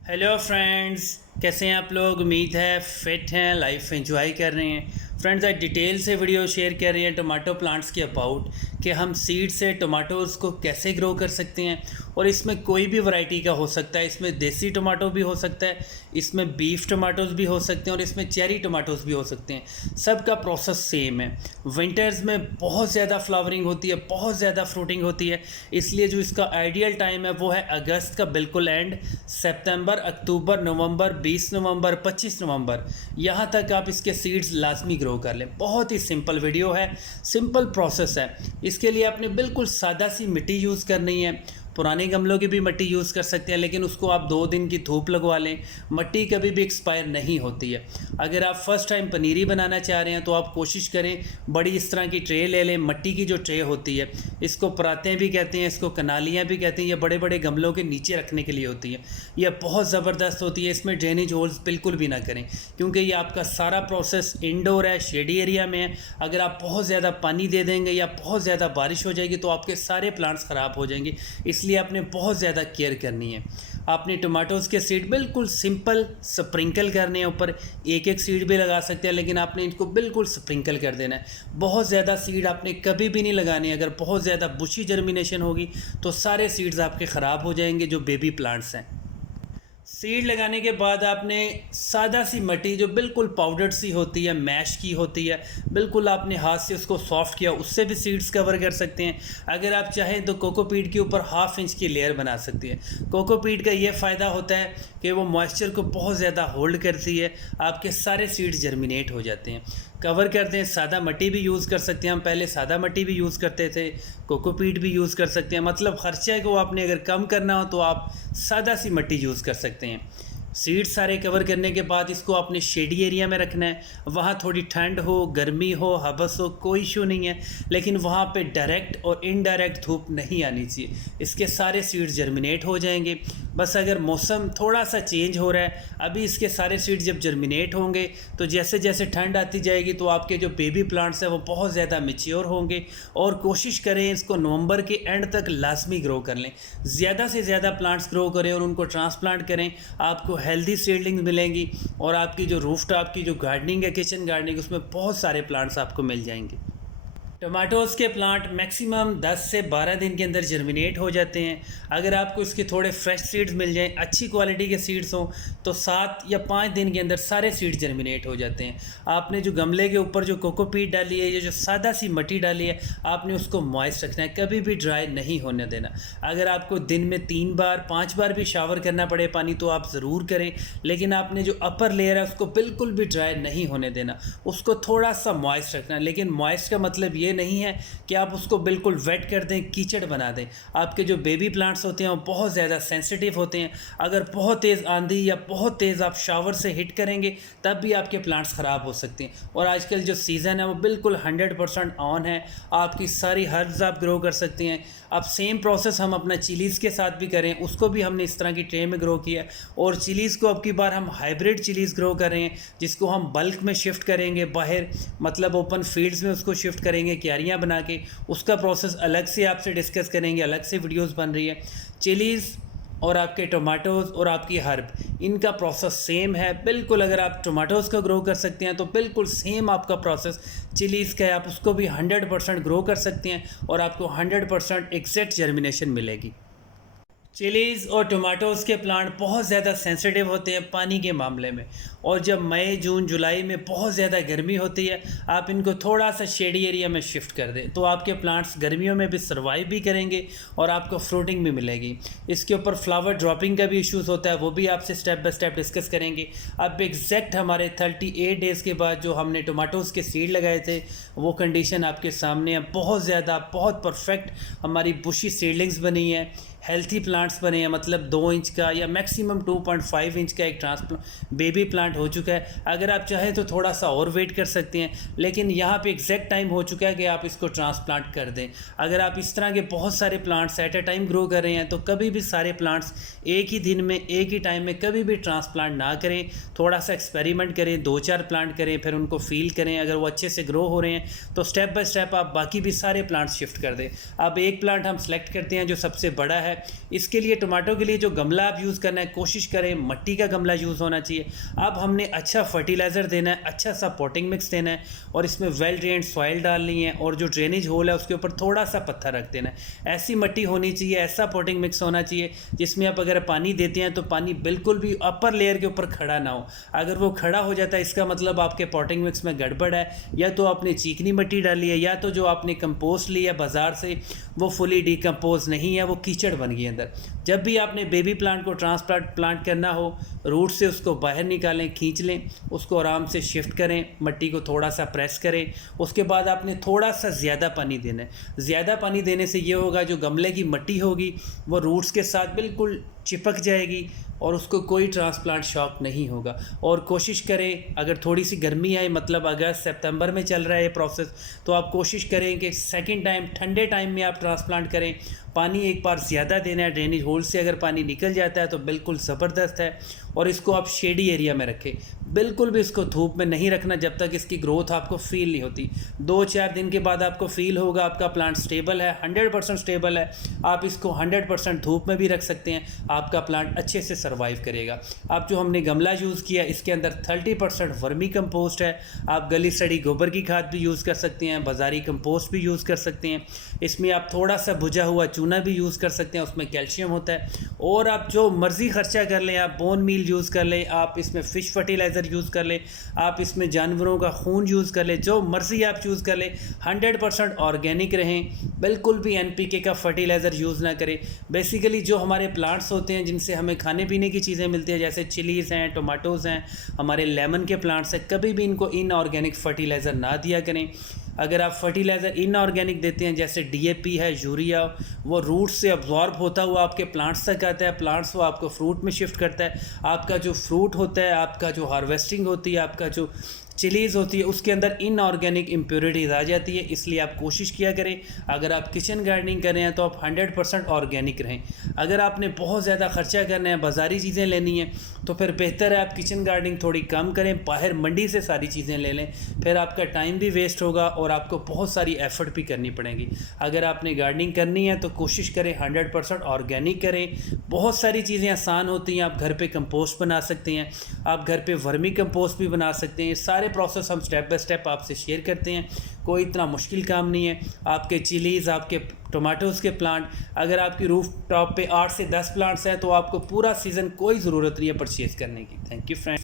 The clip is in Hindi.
हेलो फ्रेंड्स, कैसे हैं आप लोग। उम्मीद है फिट हैं, लाइफ एंजॉय कर रहे हैं। फ्रेंड्स, आज डिटेल से वीडियो शेयर कर रहे हैं टोमेटो प्लांट्स के अबाउट कि हम सीड से टोमेटोज़ को कैसे ग्रो कर सकते हैं। और इसमें कोई भी वैरायटी का हो सकता है। इसमें देसी टोमेटो भी हो सकता है, इसमें बीफ टोमेटोज़ भी हो सकते हैं और इसमें चेरी टोमेटोज़ भी हो सकते हैं। सब का प्रोसेस सेम है। विंटर्स में बहुत ज़्यादा फ्लावरिंग होती है, बहुत ज़्यादा फ्रूटिंग होती है, इसलिए जो इसका आइडियल टाइम है वो है अगस्त का बिल्कुल एंड, सितंबर, अक्टूबर, नवंबर, 20 नवंबर, 25 नवंबर, यहाँ तक आप इसके सीड्स लाजमी ग्रो कर लें। बहुत ही सिंपल वीडियो है, सिंपल प्रोसेस है। इसके लिए आपने बिल्कुल सादा सी मिट्टी यूज़ करनी है। पुराने गमलों की भी मिट्टी यूज़ कर सकते हैं, लेकिन उसको आप 2 दिन की धूप लगवा लें। मिट्टी कभी भी एक्सपायर नहीं होती है। अगर आप फर्स्ट टाइम पनीरी बनाना चाह रहे हैं तो आप कोशिश करें बड़ी इस तरह की ट्रे ले लें। मिट्टी की जो ट्रे होती है, इसको परातें भी कहते हैं, इसको कनालियाँ भी कहते हैं। ये बड़े बड़े गमलों के नीचे रखने के लिए होती है। यह बहुत ज़बरदस्त होती है। इसमें ड्रेनेज होल्स बिल्कुल भी ना करें, क्योंकि ये आपका सारा प्रोसेस इंडोर है, शेडी एरिया में है। अगर आप बहुत ज़्यादा पानी दे देंगे या बहुत ज़्यादा बारिश हो जाएगी तो आपके सारे प्लांट्स ख़राब हो जाएंगे। इसलिए आपने बहुत ज़्यादा केयर करनी है। आपने टोमेटोज़ के सीड बिल्कुल सिंपल स्प्रिंकल करने हैं। ऊपर एक एक सीड भी लगा सकते हैं, लेकिन आपने इनको बिल्कुल स्प्रिंकल कर देना है। बहुत ज़्यादा सीड आपने कभी भी नहीं लगाने। अगर बहुत ज़्यादा बुशी जर्मिनेशन होगी तो सारे सीड्स आपके ख़राब हो जाएंगे, जो बेबी प्लांट्स हैं। सीड लगाने के बाद आपने सादा सी मिट्टी जो बिल्कुल पाउडर सी होती है, मैश की होती है, बिल्कुल आपने हाथ से उसको सॉफ्ट किया, उससे भी सीड्स कवर कर सकते हैं। अगर आप चाहें तो कोकोपीट के ऊपर 1/2 इंच की लेयर बना सकती है। कोकोपीट का ये फ़ायदा होता है कि वो मॉइस्चर को बहुत ज़्यादा होल्ड करती है, आपके सारे सीड्स जर्मिनेट हो जाते हैं। कवर करते हैं। सादा मिट्टी भी यूज़ कर सकते हैं। हम पहले सादा मिट्टी भी यूज़ करते थे, कोकोपीट भी यूज़ कर सकते हैं। मतलब ख़र्चे को आपने अगर कम करना हो तो आप सादा सी मिट्टी यूज़ कर सकते हैं। सीड सारे कवर करने के बाद इसको आपने शेडी एरिया में रखना है। वहाँ थोड़ी ठंड हो, गर्मी हो, हबस हो, कोई इशू नहीं है, लेकिन वहाँ पे डायरेक्ट और इनडायरेक्ट धूप नहीं आनी चाहिए। इसके सारे सीड्स जर्मिनेट हो जाएंगे। बस अगर मौसम थोड़ा सा चेंज हो रहा है, अभी इसके सारे सीड्स जब जर्मिनेट होंगे तो जैसे जैसे ठंड आती जाएगी तो आपके जो बेबी प्लांट्स हैं वो बहुत ज़्यादा मैच्योर होंगे। और कोशिश करें इसको नवंबर के एंड तक लाजमी ग्रो कर लें। ज़्यादा से ज़्यादा प्लांट्स ग्रो करें और उनको ट्रांसप्लांट करें। आपको हेल्दी सीडलिंग्स मिलेंगी और आपकी जो रूफ टॉप की जो गार्डनिंग है, किचन गार्डनिंग, उसमें बहुत सारे प्लांट्स आपको मिल जाएंगे। टमाटोज़ के प्लांट मैक्सिमम 10 से 12 दिन के अंदर जर्मिनेट हो जाते हैं। अगर आपको इसके थोड़े फ्रेश सीड्स मिल जाएं, अच्छी क्वालिटी के सीड्स हों, तो 7 या 5 दिन के अंदर सारे सीड्स जर्मिनेट हो जाते हैं। आपने जो गमले के ऊपर जो कोकोपीट डाली है, ये जो सादा सी मिट्टी डाली है, आपने उसको मॉइस्ट रखना है, कभी भी ड्राई नहीं होने देना। अगर आपको दिन में 3 बार 5 बार भी शावर करना पड़े पानी तो आप ज़रूर करें, लेकिन आपने जो अपर लेयर है उसको बिल्कुल भी ड्राई नहीं होने देना। उसको थोड़ा सा मॉइस्ट रखना है, लेकिन मॉइस्ट का मतलब ये नहीं है कि आप उसको बिल्कुल वेट कर दें, कीचड़ बना दें। आपके जो बेबी प्लांट्स होते हैं वो बहुत ज़्यादा सेंसिटिव होते हैं। अगर बहुत तेज़ आंधी या बहुत तेज़ आप शावर से हिट करेंगे तब भी आपके प्लांट्स ख़राब हो सकते हैं। और आजकल जो सीज़न है वो बिल्कुल 100% ऑन है। आपकी सारी हर्ब्स आप ग्रो कर सकते हैं। अब सेम प्रोसेस हम अपना चिलीज़ के साथ भी करें, उसको भी हमने इस तरह की ट्रे में ग्रो किया। और चिलीज़ को अब की बार हम हाइब्रिड चिलीज़ ग्रो कर रहे हैं, जिसको हम बल्क में शिफ्ट करेंगे बाहर, मतलब ओपन फील्ड्स में उसको शिफ्ट करेंगे क्यारियाँ बना के। उसका प्रोसेस अलग से आपसे डिस्कस करेंगे, अलग से वीडियोस बन रही है। चिलीज़ और आपके टोमेटोज़ और आपकी हर्ब, इनका प्रोसेस सेम है बिल्कुल। अगर आप टोमेटोज़ का ग्रो कर सकते हैं तो बिल्कुल सेम आपका प्रोसेस चिलीज़ का है। आप उसको भी 100% ग्रो कर सकते हैं और आपको 100% एग्जैक्ट जर्मिनेशन मिलेगी। चिलीज़ और टोमेटोज़ के प्लांट बहुत ज़्यादा सेंसिटिव होते हैं पानी के मामले में। और जब मई, जून, जुलाई में बहुत ज़्यादा गर्मी होती है, आप इनको थोड़ा सा शेडी एरिया में शिफ्ट कर दें तो आपके प्लांट्स गर्मियों में भी सर्वाइव भी करेंगे और आपको फ्रूटिंग भी मिलेगी। इसके ऊपर फ्लावर ड्रॉपिंग का भी इश्यूज़ होता है, वो भी आपसे स्टेप बाय स्टेप डिस्कस करेंगे। अब एग्जैक्ट हमारे 38 डेज़ के बाद जो हमने टोमेटोज़ के सीड लगाए थे वो कंडीशन आपके सामने है। बहुत ज़्यादा, बहुत परफेक्ट हमारी बुशी सीडलिंग्स बनी है, हेल्थी प्लांट्स बने हैं। मतलब 2 इंच का या मैक्सिमम 2.5 इंच का एक ट्रांसप्लांट बेबी प्लांट हो चुका है। अगर आप चाहें तो थोड़ा सा और वेट कर सकते हैं, लेकिन यहाँ पे एग्जैक्ट टाइम हो चुका है कि आप इसको ट्रांसप्लांट कर दें। अगर आप इस तरह के बहुत सारे plants at a time grow कर रहे हैं तो कभी भी सारे प्लांट्स एक ही दिन में, एक ही टाइम में कभी भी ट्रांसप्लांट ना करें। थोड़ा सा एक्सपेरिमेंट करें, 2-4 प्लांट करें, फिर उनको फील करें। अगर वो अच्छे से ग्रो हो रहे हैं तो स्टेप बाय स्टेप आप बाकी भी सारे प्लांट्स शिफ्ट कर दें। अब एक प्लांट हम सेलेक्ट करते हैं जो सबसे बड़ा है, है। इसके लिए टमाटो के लिए जो गमला आप यूज़ करना है, कोशिश करें मट्टी का गमला यूज़ होना चाहिए। अब हमने अच्छा फर्टिलाइज़र देना है, अच्छा सा पॉटिंग मिक्स देना है और इसमें वेल ड्रेन्ड सॉइल डालनी है और जो ड्रेनेज होल है उसके ऊपर थोड़ा सा पत्थर रख देना है। ऐसी मट्टी होनी चाहिए, ऐसा पॉटिंग मिक्स होना चाहिए जिसमें आप अगर पानी देते हैं तो पानी बिल्कुल भी अपर लेयर के ऊपर खड़ा ना हो। अगर वो खड़ा हो जाता है इसका मतलब आपके पॉटिंग मिक्स में गड़बड़ है, या तो आपने चीकनी मिट्टी डाली है या तो जो आपने कंपोस्ट लिया बाज़ार से वो फुली डिकम्पोज नहीं है, वो कीचड़ बन गई अंदर। जब भी आपने बेबी प्लांट को ट्रांसप्लांट करना हो, रूट से उसको बाहर निकालें, खींच लें, उसको आराम से शिफ्ट करें, मट्टी को थोड़ा सा प्रेस करें। उसके बाद आपने थोड़ा सा ज़्यादा पानी देना है। ज़्यादा पानी देने से ये होगा जो गमले की मिट्टी होगी वो रूट्स के साथ बिल्कुल चिपक जाएगी और उसको कोई ट्रांसप्लांट शॉक नहीं होगा। और कोशिश करें अगर थोड़ी सी गर्मी आए, मतलब अगस्त सितंबर में चल रहा है ये प्रोसेस, तो आप कोशिश करें कि सेकंड टाइम ठंडे टाइम में आप ट्रांसप्लांट करें। पानी एक बार ज़्यादा देना है, ड्रेनेज होल से अगर पानी निकल जाता है तो बिल्कुल ज़बरदस्त है। और इसको आप शेडी एरिया में रखें, बिल्कुल भी इसको धूप में नहीं रखना जब तक इसकी ग्रोथ आपको फील नहीं होती। 2-4 दिन के बाद आपको फील होगा आपका प्लांट स्टेबल है, 100% स्टेबल है। आप इसको 100% धूप में भी रख सकते हैं, आपका प्लांट अच्छे से सर्वाइव करेगा। अब जो हमने गमला यूज़ किया इसके अंदर 30% वर्मी कंपोस्ट है। आप गली सड़ी गोबर की खाद भी यूज़ कर सकते हैं, बाज़ारी कंपोस्ट भी यूज़ कर सकते हैं। इसमें आप थोड़ा सा भुजा हुआ चूना भी यूज़ कर सकते हैं, उसमें कैल्शियम होता है। और आप जो मर्ज़ी खर्चा कर लें, आप बोन मील यूज़ कर लें, आप इसमें फ़िश फर्टिलाइज़र यूज़ कर लें, आप इसमें जानवरों का खून यूज़ कर लें, जो मर्ज़ी आप यूज़ कर लें, 100% ऑर्गेनिक रहें। बिल्कुल भी NPK का फर्टिलाइज़र यूज़ ना करें। बेसिकली जो हमारे प्लांट्स होते हैं जिनसे हमें खाने पीने की चीज़ें मिलती हैं, जैसे चिलीज़ हैं, टोमेटोज़ हैं, हमारे लेमन के प्लांट्स हैं, कभी भी इनको इनऑर्गेनिक फर्टिलाइज़र ना दिया करें। अगर आप फर्टिलाइज़र इनऑर्गेनिक देते हैं जैसे DAP है, यूरिया, वो रूट से अब्जॉर्ब होता हुआ आपके प्लांट्स तक आता है, प्लांट्स वो आपको फ्रूट में शिफ्ट करता है। आपका जो फ्रूट होता है, आपका जो हार्वेस्टिंग होती है, आपका जो चिलीज़ होती है, उसके अंदर इनऑर्गेनिक इम्प्योरिटीज़ आ जाती है। इसलिए आप कोशिश किया करें अगर आप किचन गार्डनिंग कर रहे हैं तो आप 100% ऑर्गेनिक रहें। अगर आपने बहुत ज़्यादा खर्चा करना है, बाज़ारी चीज़ें लेनी है, तो फिर बेहतर है आप किचन गार्डनिंग थोड़ी कम करें, बाहर मंडी से सारी चीज़ें ले लें। फिर आपका टाइम भी वेस्ट होगा और आपको बहुत सारी एफ़र्ट भी करनी पड़ेगी। अगर आपने गार्डनिंग करनी है तो कोशिश करें 100% ऑर्गेनिक करें। बहुत सारी चीज़ें आसान होती हैं, आप घर पे कंपोस्ट बना सकते हैं, आप घर पे वर्मी कंपोस्ट भी बना सकते हैं। ये सारे प्रोसेस हम स्टेप बाय स्टेप आपसे शेयर करते हैं, कोई इतना मुश्किल काम नहीं है। आपके चिलीज़, आपके टोमेटोज़ के प्लांट, अगर आपकी रूफ टॉप पे 8 से 10 प्लांट्स हैं तो आपको पूरा सीज़न कोई ज़रूरत नहीं है परचेज़ करने की। Thank you friends.